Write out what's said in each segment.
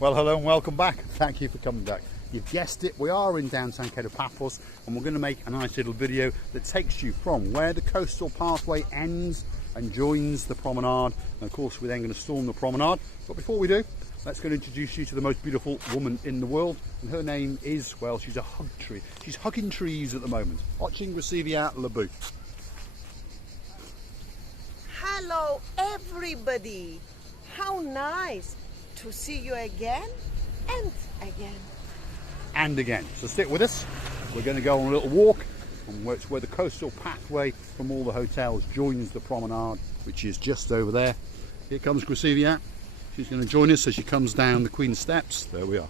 Well, hello and welcome back. Thank you for coming back. You've guessed it, we are in downtown Paphos, and we're going to make a nice little video that takes you from where the coastal pathway ends and joins the promenade. And of course, we're then going to storm the promenade. But before we do, let's go and introduce you to the most beautiful woman in the world. And her name is, well, she's a hug tree. She's hugging trees at the moment. Watching Recivia Lebu. Hello, everybody. How nice to see you again and again. And again. So stick with us. We're going to go on a little walk on where the coastal pathway from all the hotels joins the promenade, which is just over there. Here comes Recivia. She's going to join us as she comes down the Queen's Steps. There we are.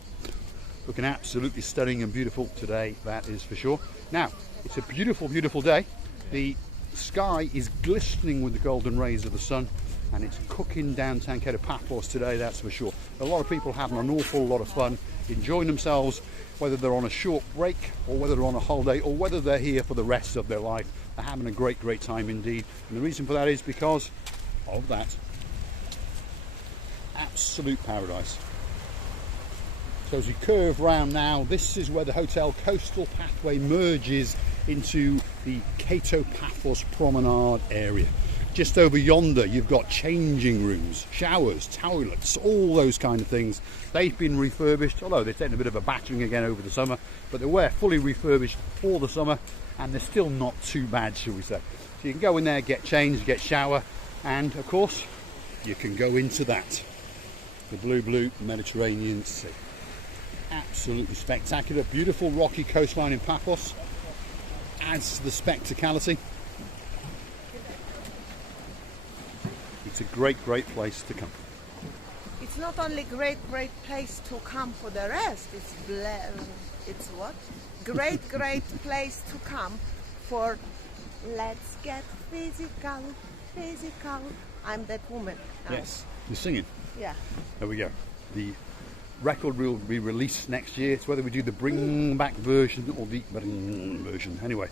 Looking absolutely stunning and beautiful today, that is for sure. Now, it's a beautiful, beautiful day. The sky is glistening with the golden rays of the sun, and it's cooking downtown Paphos today, that's for sure. A lot of people having an awful lot of fun, enjoying themselves, whether they're on a short break or whether they're on a holiday or whether they're here for the rest of their life. They're having a great, great time indeed. And the reason for that is because of that. Absolute paradise. So as you curve round now, this is where the hotel coastal pathway merges into the Paphos Promenade area. Just over yonder you've got changing rooms, showers, toilets, all those kind of things. They've been refurbished, although they've taken a bit of a battering again over the summer, but they were fully refurbished for the summer and they're still not too bad, shall we say. So you can go in there, get changed, get shower, and of course you can go into that, the blue Mediterranean Sea. Absolutely spectacular, beautiful rocky coastline in Paphos, adds to the spectacality. It's a great, great place to come. It's not only great place to come for the rest, it's what? Great place to come for let's get physical. I'm that woman now. Yes, you're singing. Yeah. There we go. The record will be released next year. It's whether we do the bring back version or the bring version. Anyway,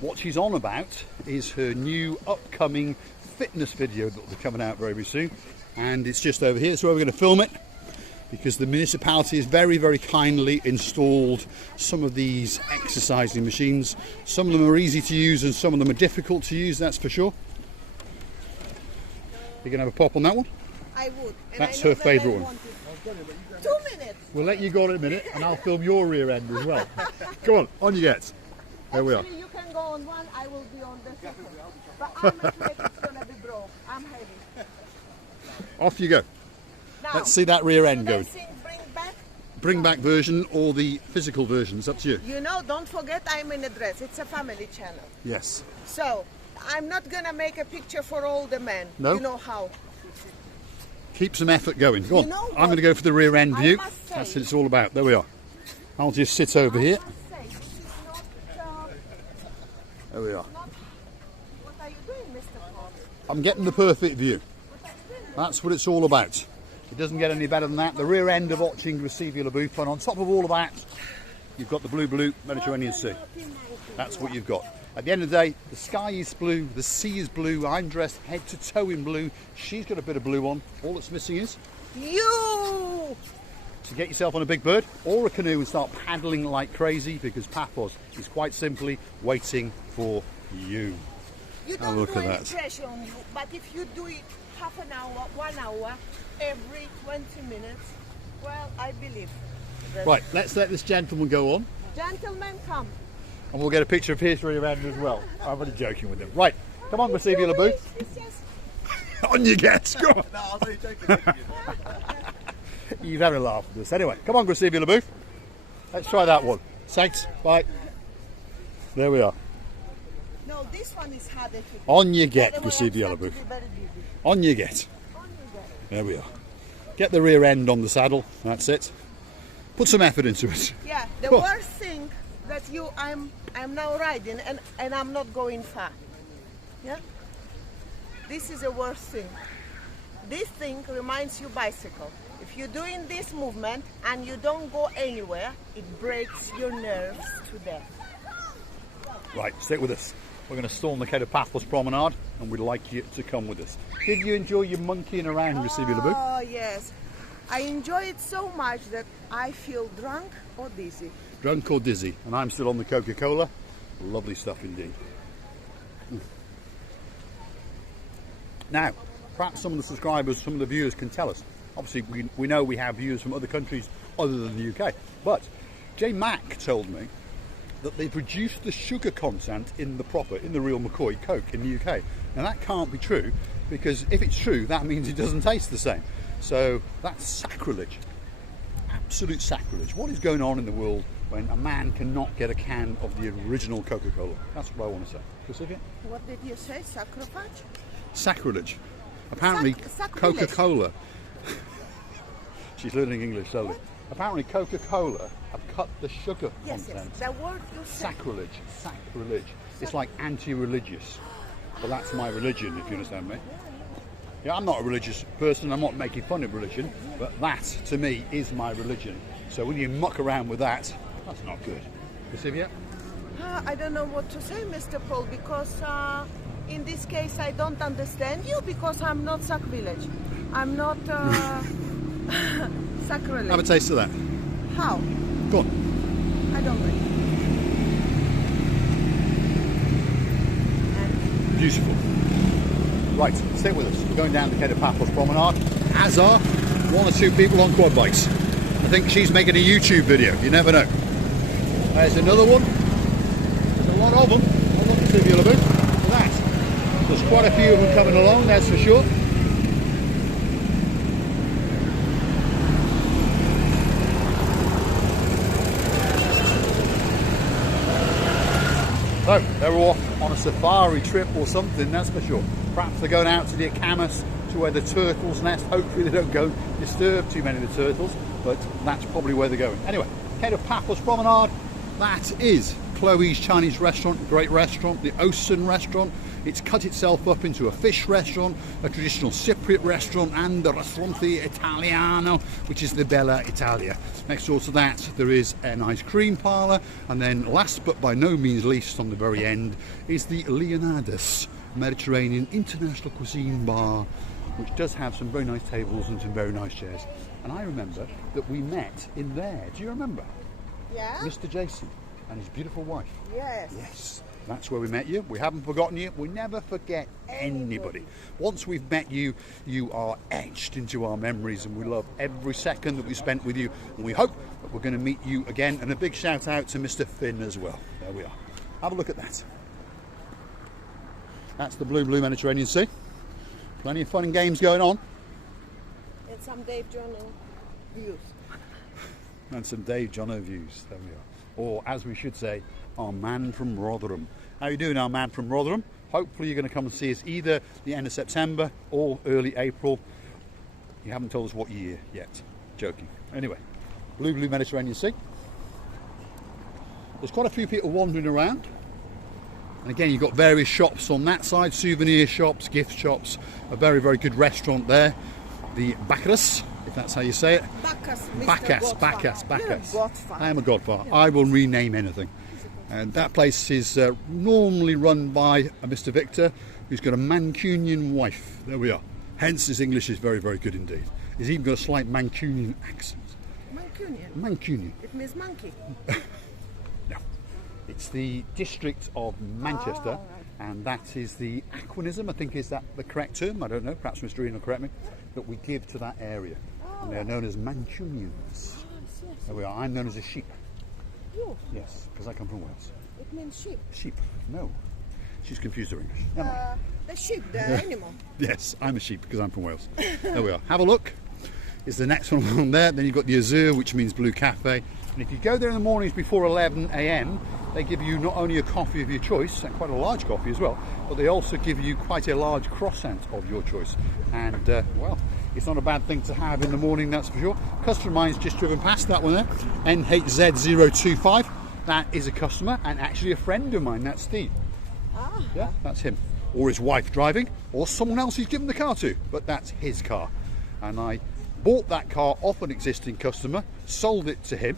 what she's on about is her new upcoming fitness video that will be coming out very soon, and it's just over here. That's where we're going to film it, because the municipality has very, very kindly installed some of these exercising machines. Some of them are easy to use and some of them are difficult to use, that's for sure. You're going to have a pop on that one? I would. And that's her favourite one. 2 minutes. We'll let you go in a minute and I'll film your rear end as well. Come on you get. There we are. Actually, you can go on one, I will be on the second. But I'm afraid it's going to be broke. I'm heavy. Off you go. Now, let's see that rear end go. Bring back version or the physical version, it's up to you. You know, don't forget I'm in a dress. It's a family channel. Yes. So, I'm not going to make a picture for all the men. No. You know how. Keep some effort going. Go on. You know I'm going to go for the rear end view. Say, that's what it's all about. There we are. I'll just sit over here. This is not, there we are. what are you doing, Mr. Paul? I'm getting the perfect view. That's what it's all about. It doesn't get any better than that. The rear end of watching Recivia Lebu, and on top of all of that, you've got the blue Mediterranean Sea. That's what you've got. At the end of the day, the sky is blue, the sea is blue, I'm dressed head to toe in blue, she's got a bit of blue on. All that's missing is you! So get yourself on a big bird or a canoe and start paddling like crazy, because Paphos is quite simply waiting for you. You don't do any pressure on you, but if you do it half an hour, 1 hour, every 20 minutes, well, I believe. Right, let's let this gentleman go on. Gentlemen, come. And we'll get a picture of his rear end as well. I'm only joking with him. Right, come on, Recivia Lebu. On you get. Go on. No, I was only joking. You've had a laugh with us. Anyway, come on, Recivia Lebu. Let's try that one. Thanks. Bye. There we are. No, this one is harder to do. On you get, Recivia Lebu. On you get. On you get. There we are. Get the rear end on the saddle. That's it. Put some effort into it. Yeah, the worst thing that I'm now riding and I'm not going far. Yeah? This is the worst thing. This thing reminds you bicycle. If you're doing this movement and you don't go anywhere, it breaks your nerves to death. Right, stick with us. We're going to storm the Paphos Promenade and we'd like you to come with us. Did you enjoy your monkeying around, Recivia Lebu? Oh, yes. I enjoy it so much that I feel drunk or dizzy. Drunk or dizzy, and I'm still on the Coca-Cola. Lovely stuff indeed. Now, perhaps some of the subscribers, some of the viewers can tell us. Obviously, we know we have viewers from other countries other than the UK, but J Mac told me that they've reduced the sugar content in the real McCoy Coke in the UK. Now that can't be true, because if it's true, that means it doesn't taste the same. So that's sacrilege, absolute sacrilege. What is going on in the world when a man cannot get a can of the original Coca-Cola? That's what I want to say. Pacific? What did you say? Sacrifice? Sacrilege. Apparently Coca-Cola. She's learning English slowly. Apparently Coca-Cola have cut the sugar content. Yes, the word you said. Sacrilege. Sacrilege. It's like anti-religious. Well, that's my religion, if you understand me. Yeah, I'm not a religious person. I'm not making fun of religion, but that, to me, is my religion. So when you muck around with that, that's not good. Pacific? I don't know what to say, Mr. Paul, because in this case I don't understand you, because I'm not sacrilege. I'm not sacrilege. Have a taste of that. How? Go on. I don't know. Beautiful. Right, stay with us. We're going down the Paphos Promenade, as are one or two people on quad bikes. I think she's making a YouTube video, you never know. There's another one. There's a lot of them. I'll look and see if you'll look at that. There's quite a few of them coming along, that's for sure. So, they're off on a safari trip or something, that's for sure. Perhaps they're going out to the Akamas, to where the turtles nest. Hopefully they don't go disturb too many of the turtles, but that's probably where they're going. Anyway, Paphos Promenade, that is Chloe's Chinese restaurant, great restaurant, the Ocean restaurant. It's cut itself up into a fish restaurant, a traditional Cypriot restaurant, and the Ristorante Italiano, which is the Bella Italia. Next door to that, there is an ice cream parlour, and then last but by no means least on the very end is the Leonardus Mediterranean International Cuisine Bar, which does have some very nice tables and some very nice chairs. And I remember that we met in there. Do you remember? Yeah? Mr. Jason and his beautiful wife. Yes. Yes. That's where we met you. We haven't forgotten you. We never forget anybody. Once we've met you, you are etched into our memories, and we love every second that we spent with you. And we hope that we're going to meet you again. And a big shout out to Mr. Finn as well. There we are. Have a look at that. That's the blue Mediterranean Sea. Plenty of fun and games going on. And some Dave Jono views. And some Dave Jono views. There we are. Or, as we should say, our man from Rotherham. How are you doing, our man from Rotherham? Hopefully you're going to come and see us either the end of September or early April. You haven't told us what year yet. Joking. Anyway, blue Mediterranean Sea. There's quite a few people wandering around. And again, you've got various shops on that side, souvenir shops, gift shops, a very, very good restaurant there. The Bacchus, if that's how you say it. Bacchus. I am a godfather. Yeah. I will rename anything. And that place is normally run by a Mr. Victor, who's got a Mancunian wife. There we are. Hence his English is very, very good indeed. He's even got a slight Mancunian accent. Mancunian. It means monkey. No. It's the district of Manchester, right. And that is the Aquinism, I think is that the correct term? I don't know, perhaps Mr. Ian will correct me, that we give to that area. And they're known as Mancunians. Yes. There we are. I'm known as a sheep. You? Yes, because I come from Wales. It means sheep. Sheep? No. She's confused her English. The sheep, the animal. Yes, I'm a sheep because I'm from Wales. There we are. Have a look. Is the next one on there. Then you've got the Azure, which means Blue Cafe. And if you go there in the mornings before 11 a.m, they give you not only a coffee of your choice, and quite a large coffee as well, but they also give you quite a large croissant of your choice. And, well, it's not a bad thing to have in the morning, that's for sure. Customer of mine's just driven past that one there, NHZ025. That is a customer and actually a friend of mine, that's Steve. Ah. Yeah, that's him. Or his wife driving, or someone else he's given the car to, but that's his car. And I bought that car off an existing customer, sold it to him,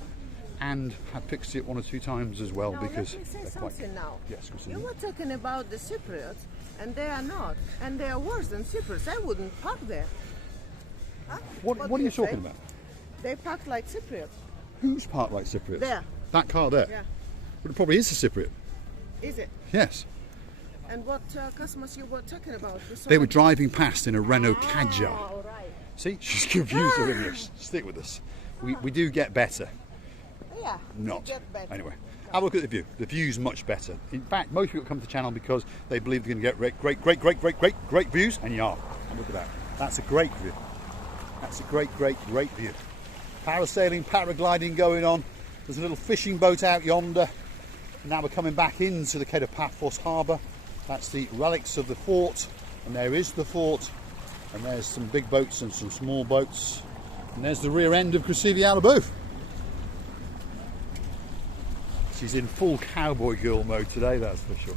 and have fixed it one or two times as well. Now, because let me say something now. Yes, you were talking about the Cypriots, and they are not, and they are worse than Cypriots. I wouldn't park there. Huh? What are do you say? talking about? They park like Cypriot. Who's parked like Cypriot? There. That car there? Yeah. But it probably is a Cypriot. Is it? Yes. And what customers you were talking about? They were driving past in a Renault Kadjar. Oh, right. See, she's confused with English. Stick with us. We do get better. Yeah. Not. you get better. Anyway, have a look at the view. The view's much better. In fact, most people come to the channel because they believe they're going to get great views, and you are. And look at that. That's a great view. That's a great view. Parasailing, paragliding going on. There's a little fishing boat out yonder. Now we're coming back into the Cape of Paphos harbour. That's the relics of the fort, and there is the fort, and there's some big boats and some small boats, and there's the rear end of Crasivia Booth. She's in full cowboy girl mode today, that's for sure.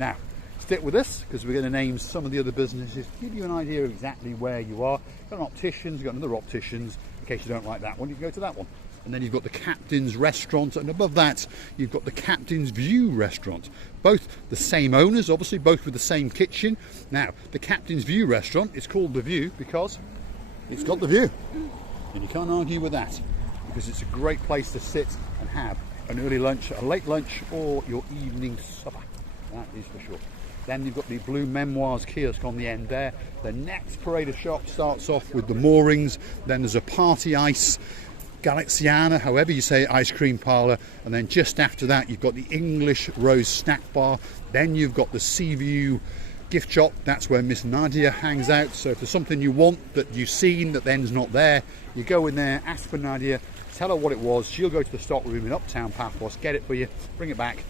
Now, stick with us, because we're going to name some of the other businesses, give you an idea of exactly where you are. You've got an opticians, you've got another opticians. In case you don't like that one, you can go to that one. And then you've got the Captain's Restaurant, and above that you've got the Captain's View Restaurant. Both the same owners, obviously, both with the same kitchen. Now, the Captain's View Restaurant is called The View because it's got the view. And you can't argue with that, because it's a great place to sit and have an early lunch, a late lunch, or your evening supper. That is for sure. Then you've got the Blue Memoirs kiosk on the end there. The next parade of shops starts off with the Moorings. Then there's a Party Ice, Galaxiana, however you say, ice cream parlour, and then just after that you've got the English Rose snack bar. Then you've got the Seaview gift shop. That's where Miss Nadia hangs out. So if there's something you want that you've seen that then's not there, you go in there, ask for Nadia, tell her what it was. She'll go to the stock room in Uptown Paphos, get it for you, bring it back,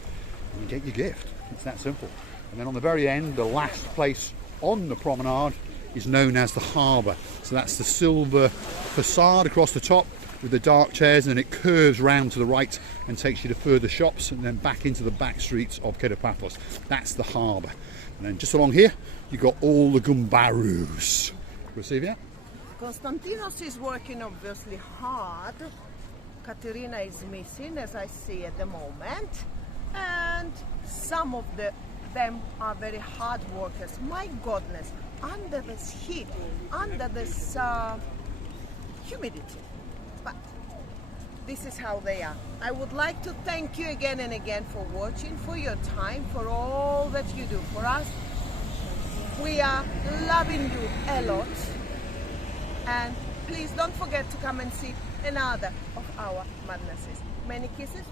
and you get your gift. It's that simple. And then on the very end, the last place on the promenade is known as the harbour. So that's the silver facade across the top with the dark chairs, and then it curves round to the right and takes you to further shops and then back into the back streets of Cape of Paphos. That's the harbour. And then just along here, you've got all the gumbaroos. Receive Konstantinos is working obviously hard. Katerina is missing, as I see at the moment. And some of them are very hard workers. My goodness, under this heat, under this humidity. But this is how they are. I would like to thank you again and again for watching, for your time, for all that you do for us. We are loving you a lot. And please don't forget to come and see another of our madnesses. Many kisses.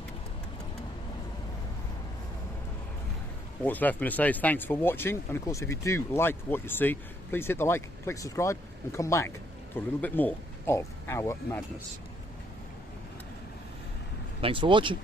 What's left for me to say is thanks for watching, and of course if you do like what you see, please hit the like, click subscribe, and come back for a little bit more of our madness. Thanks for watching.